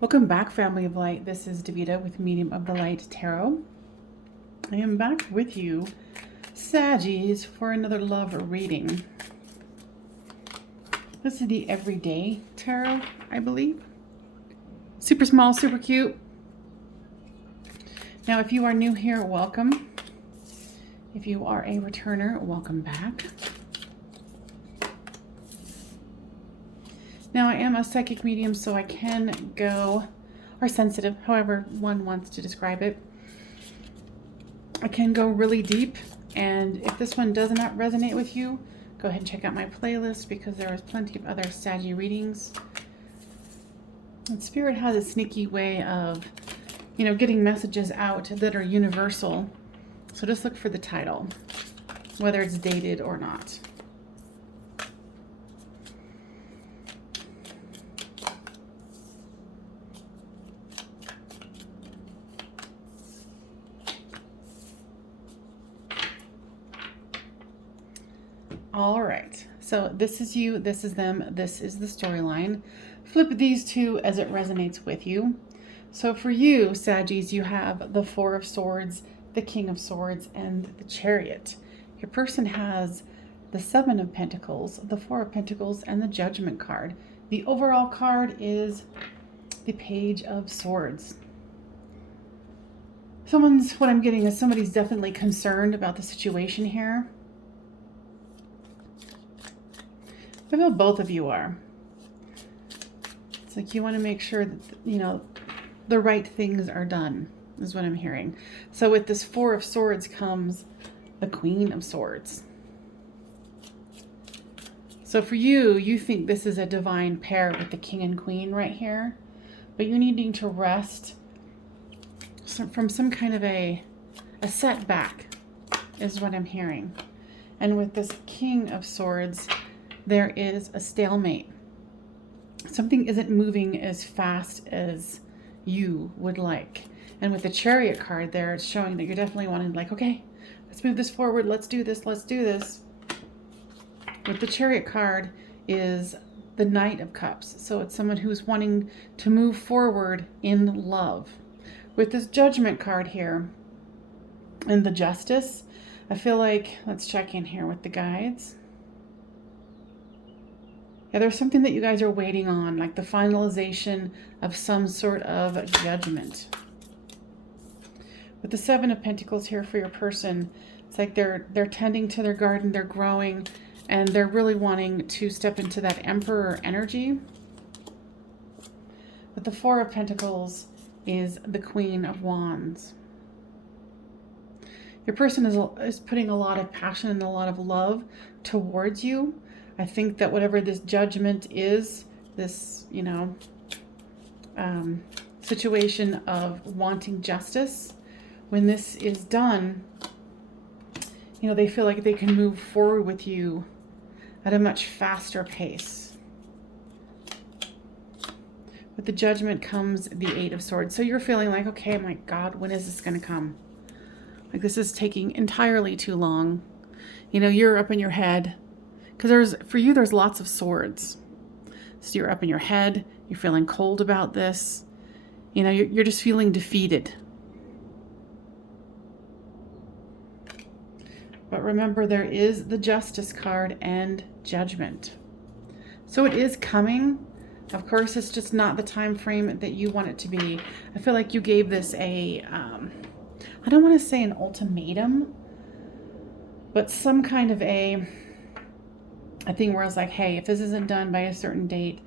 Welcome back, family of light. This is Davida with Medium of the Light Tarot. I am back with you, Saggies, for another love reading. This is the Everyday Tarot, I believe. Super small, super cute. Now, if you are new here, welcome. If you are a returner, welcome back. Now, I am a psychic medium, so I can go, or sensitive, however one wants to describe it. I can go really deep, and if this one does not resonate with you, go ahead and check out my playlist because there is plenty of other Saggy readings. And Spirit has a sneaky way of, getting messages out that are universal. So just look for the title, whether it's dated or not. All right, so this is you, this is them, this is the storyline. Flip these two as it resonates with you. So for you, Saggies, you have the Four of Swords, the King of Swords, and the Chariot. Your person has the Seven of Pentacles, the Four of Pentacles, and the Judgment card. The overall card is the Page of Swords. What I'm getting is somebody's definitely concerned about the situation here. I feel both of you are. It's like you want to make sure that, the right things are done, is what I'm hearing. So with this Four of Swords comes the Queen of Swords. So for you, you think this is a divine pair with the King and Queen right here, but you're needing to rest from some kind of a setback, is what I'm hearing. And with this King of Swords, there is a stalemate. Something isn't moving as fast as you would like. And with the Chariot card there, it's showing that you're definitely wanting, like, okay, let's move this forward. Let's do this. Let's do this. With the Chariot card is the Knight of Cups. So it's someone who's wanting to move forward in love. With this Judgment card here and the Justice, I feel like, let's check in here with the guides. Yeah, there's something that you guys are waiting on, like the finalization of some sort of judgment. With the Seven of Pentacles here for your person, it's like they're tending to their garden, they're growing, and they're really wanting to step into that Emperor energy. With the Four of Pentacles is the Queen of Wands. Your person is putting a lot of passion and a lot of love towards you. I think that whatever this judgment is, this, situation of wanting justice, when this is done, they feel like they can move forward with you at a much faster pace. With the Judgment comes the Eight of Swords. So you're feeling like, okay, my God, when is this going to come? Like, this is taking entirely too long. You're up in your head. Because for you, there's lots of swords. So you're up in your head. You're feeling cold about this. You're just feeling defeated. But remember, there is the Justice card and Judgment. So it is coming. Of course, it's just not the time frame that you want it to be. I feel like you gave this I don't want to say an ultimatum, but some kind of a thing where I was like, hey, if this isn't done by a certain date,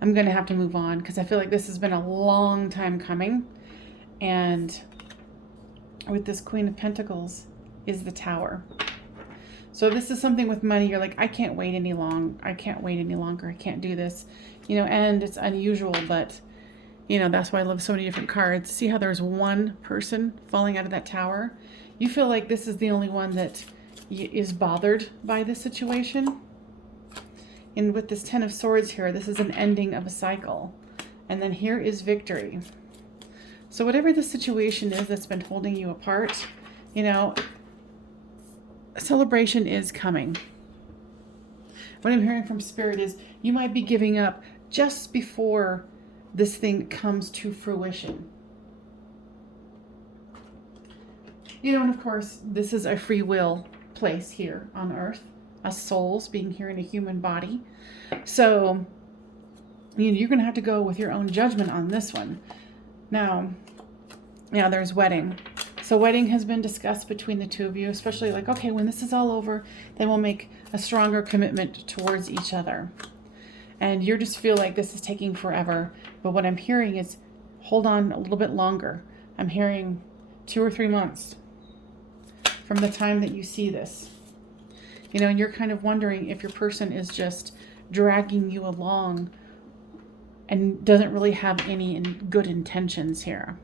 I'm going to have to move on, because I feel like this has been a long time coming. And with this Queen of Pentacles is the Tower. So this is something with money. You're like, I can't wait any longer. I can't do this, and it's unusual, but that's why I love so many different cards. See how there's one person falling out of that tower? You feel like this is the only one that is bothered by this situation. And with this Ten of Swords here, this is an ending of a cycle. And then here is victory. So whatever the situation is that's been holding you apart, celebration is coming. What I'm hearing from Spirit is you might be giving up just before this thing comes to fruition. You know, and of course, this is a free will place here on earth, us souls being here in a human body. So, you're going to have to go with your own judgment on this one. Now, yeah, there's wedding. So wedding has been discussed between the two of you, especially like, okay, when this is all over, then we'll make a stronger commitment towards each other. And you just feel like this is taking forever. But what I'm hearing is, hold on a little bit longer. I'm hearing 2 or 3 months from the time that you see this. You know, and you're kind of wondering if your person is just dragging you along and doesn't really have any good intentions here.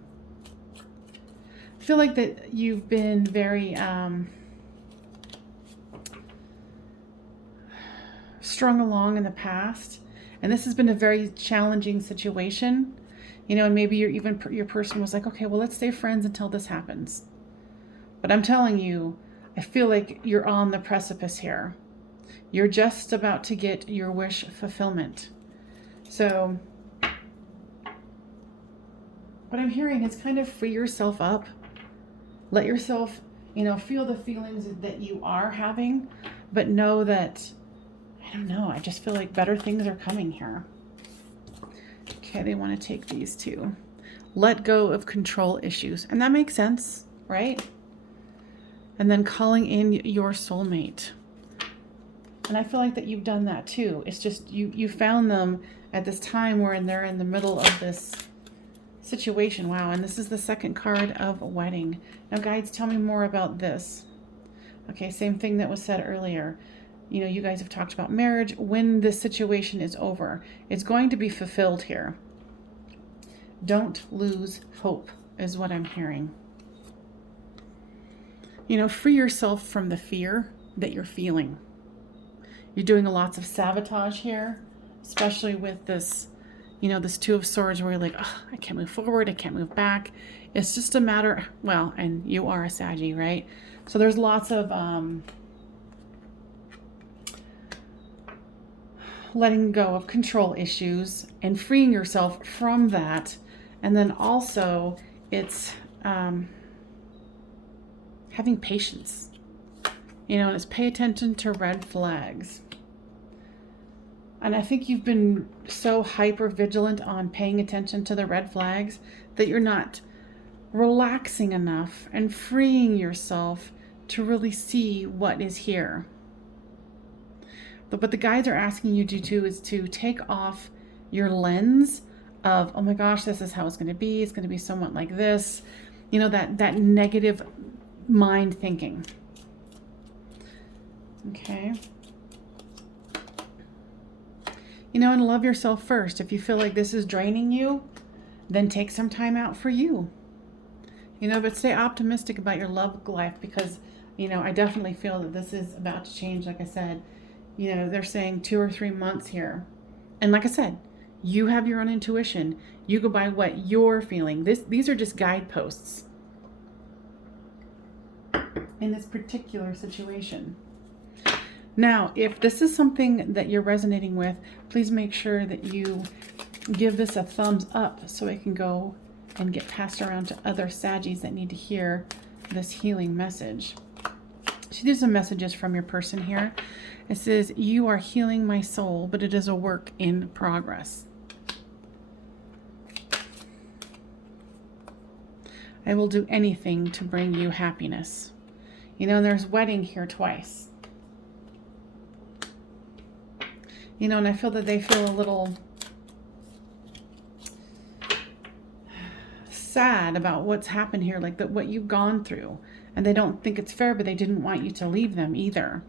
I feel like that you've been very strung along in the past, and this has been a very challenging situation. You know, and maybe your person was like, okay, well, let's stay friends until this happens. But I'm telling you, I feel like you're on the precipice here. You're just about to get your wish fulfillment. So what I'm hearing is kind of free yourself up. Let yourself, you know, feel the feelings that you are having, but know that, I don't know, I just feel like better things are coming here. Okay, they want to take these two. Let go of control issues. And that makes sense, right? And then calling in your soulmate. And I feel like that you've done that too. It's just you found them at this time where they're in the middle of this situation. Wow, and this is the second card of wedding. Now, guides, tell me more about this. Okay, same thing that was said earlier. You know, you guys have talked about marriage. When this situation is over, it's going to be fulfilled here. Don't lose hope is what I'm hearing. You know, free yourself from the fear that you're feeling. You're doing lots of sabotage here, especially with this, you know, this Two of Swords where you're like, oh, I can't move forward, I can't move back. It's just a matter, well, and you are a Saggy, right? So there's lots of letting go of control issues and freeing yourself from that. And then also it's having patience, you know, and it's pay attention to red flags. And I think you've been so hyper vigilant on paying attention to the red flags that you're not relaxing enough and freeing yourself to really see what is here. But what the guides are asking you to do is to take off your lens of, oh my gosh, this is how it's going to be. It's going to be somewhat like this. You know, that negative mind thinking. Okay. You know, and love yourself first. If you feel like this is draining you, then take some time out for you. You know, but stay optimistic about your love life because, you know, I definitely feel that this is about to change. Like I said, you know, they're saying 2 or 3 months here. And like I said, you have your own intuition. You go by what you're feeling. These are just guideposts in this particular situation. Now, if this is something that you're resonating with, please make sure that you give this a thumbs up so it can go and get passed around to other Saggies that need to hear this healing message. See, there's some messages from your person here. It says, you are healing my soul, but it is a work in progress. I will do anything to bring you happiness. You know, there's wedding here twice. You know, and I feel that they feel a little sad about what's happened here, like that what you've gone through. And they don't think it's fair, but they didn't want you to leave them either.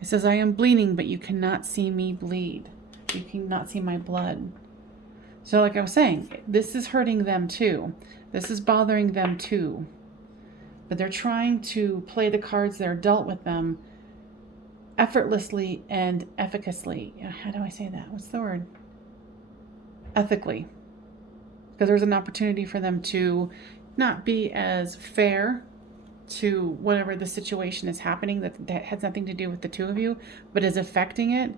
It says, I am bleeding, but you cannot see me bleed. You cannot see my blood. So like I was saying, this is hurting them too. This is bothering them too. But they're trying to play the cards that are dealt with them effortlessly and efficaciously. How do I say that? What's the word? Ethically. Because there's an opportunity for them to not be as fair to whatever the situation is happening that has nothing to do with the two of you, but is affecting it.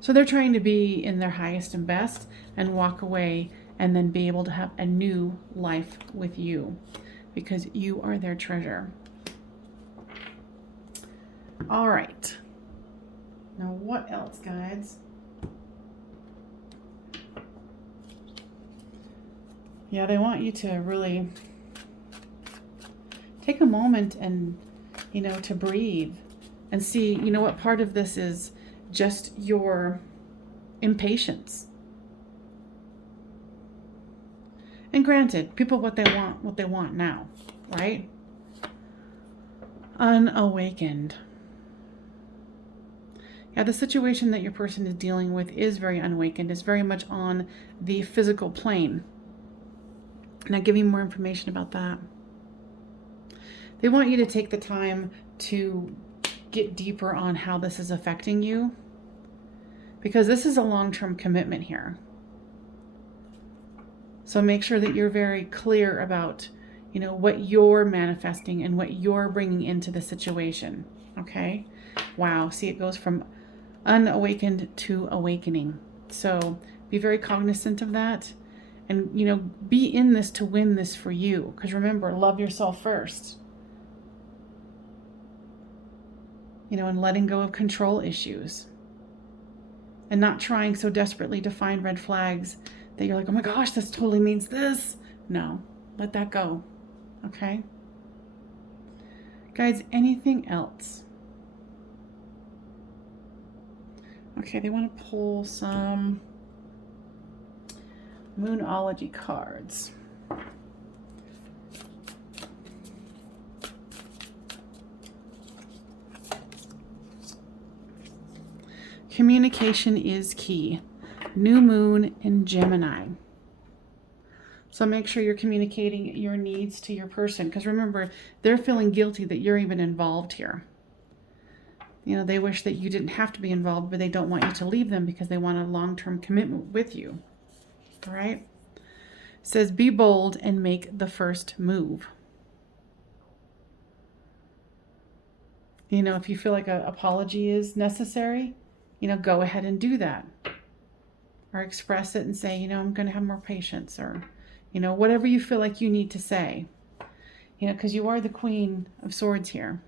So they're trying to be in their highest and best and walk away and then be able to have a new life with you, because you are their treasure. All right. Now what else, guys? Yeah, they want you to really take a moment and, you know, to breathe and see, you know, what part of this is just your impatience. And granted, people what they want now, right? Unawakened. Yeah, the situation that your person is dealing with is very unawakened, is very much on the physical plane. And I'll give you more information about that. They want you to take the time to get deeper on how this is affecting you, because this is a long-term commitment here. So make sure that you're very clear about, you know, what you're manifesting and what you're bringing into the situation. Okay? Wow. See, it goes from unawakened to awakening. So be very cognizant of that, and, you know, be in this to win this for you. Because remember, love yourself first. You know, and letting go of control issues, and not trying so desperately to find red flags that you're like, oh my gosh, this totally means this. No, let that go. Okay? Guys, anything else? Okay, they want to pull some Moonology cards. Communication is key. New moon in Gemini. So make sure you're communicating your needs to your person, because remember, they're feeling guilty that you're even involved here. You know, they wish that you didn't have to be involved, but they don't want you to leave them because they want a long-term commitment with you. All right? It says, be bold and make the first move. You know, if you feel like an apology is necessary, you know, go ahead and do that. Or express it and say, you know, I'm going to have more patience, or, you know, whatever you feel like you need to say. You know, because you are the Queen of Swords here.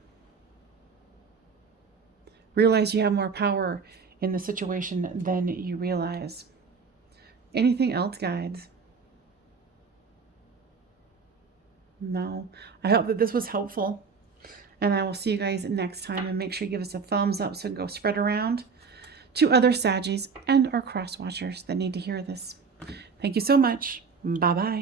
Realize you have more power in the situation than you realize. Anything else, guides? No. I hope that this was helpful. And I will see you guys next time. And make sure you give us a thumbs up so it can go spread around to other Saggies and our cross watchers that need to hear this. Thank you so much. Bye-bye.